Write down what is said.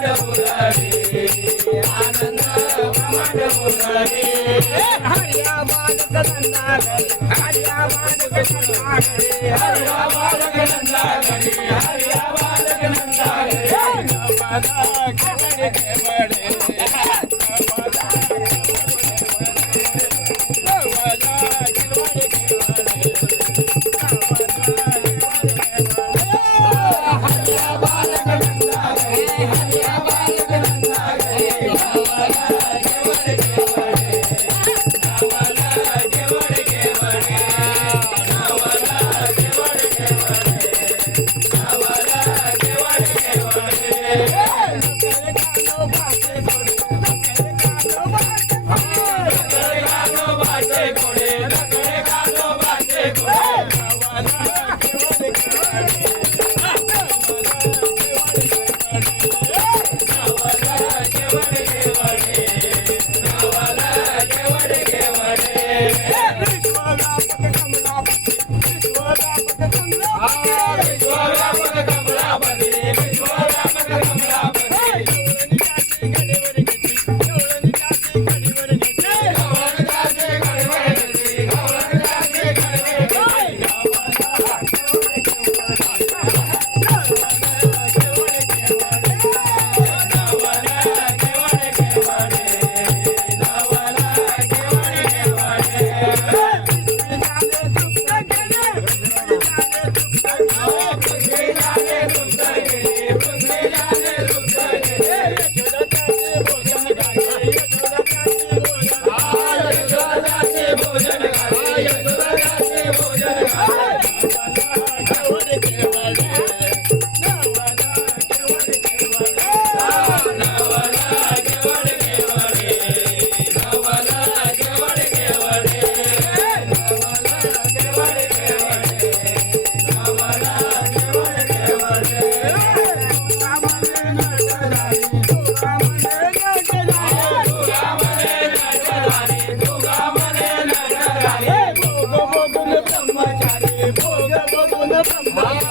ब्रह्मांड मुरळी आनंद ब्रह्मांड मुरळी हरिया बालक नंदागरी हरिया बालक नंदागरी हरिया बालक नंदागरी हरिया बालक नंदागरी नमदा खेळणे खेळणे Hare Michael.